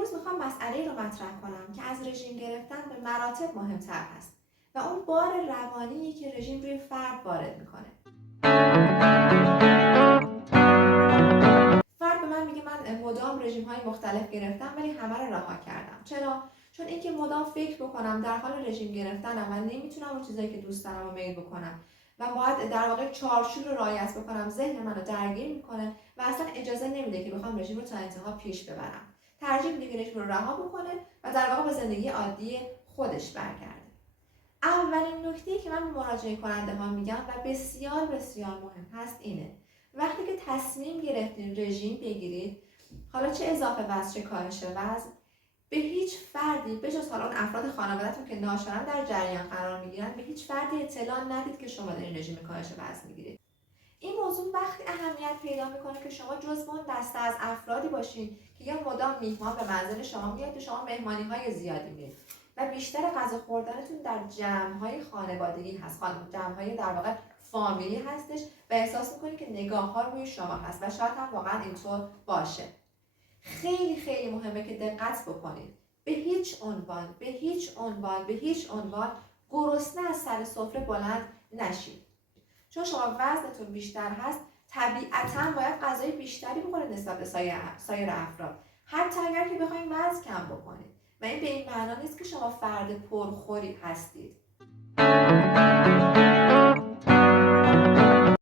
امروز میخوام مسئله رو مطرح کنم که از رژیم گرفتن به مراتب مهمتر هست و اون بار روانی که رژیم روی فرد وارد میکنه. فرد به من میگه من مدام رژیم‌های مختلف گرفتم ولی همه رو رها کردم. چرا؟ چون اینکه مدام فکر بکنم در حال رژیم گرفتنم و نمیتونم اون چیزایی که دوست دارم رو میل بکنم و باید در واقع چارچوب رو رعایت بکنم، ذهن منو درگیر میکنه و اصلا اجازه نمیده که بخوام رژیم رو تا انتها پیش ببرم. ترجیح میده که رژیم رو رها بکنه و در واقع به زندگی عادی خودش برگرده. اولین نکته‌ای که من به مراجعه کننده ها میگم و بسیار بسیار مهم هست اینه: وقتی که تصمیم گرفتین رژیم بگیرید، حالا چه اضافه وزن چه کاهش وزن، به هیچ فردی به جز حالا اون افراد خانواده‌تون که ناشران در جریان قرار میگیرن، به هیچ فردی اطلاع ندید که شما دارین رژیم کاهش وزن میگیرید. این موضوع وقتی اهمیت پیدا میکنه که شما جزو اون دسته از افرادی باشین که یا مدام میهمان به منزل شما میاد و شما مهمانی‌های زیادی میرید و بیشتر غذا خوردنتون در جمع‌های خانوادگی هست، جمع‌های در واقع فامیلی هستش و احساس میکنید که نگاه‌ها روی شما هست و شاید هم واقعا اینطور باشه. خیلی خیلی مهمه که دقت بکنید. به هیچ عنوان گرسنه از سر سفره بلند نشید. چون شما وزنتون بیشتر هست، طبیعتاً باید غذای بیشتری بخورید نسبت به سایر افراد، حتی اگر که بخواید وزن کم بکنید. و این به این معنا نیست که شما فرد پرخوری هستید.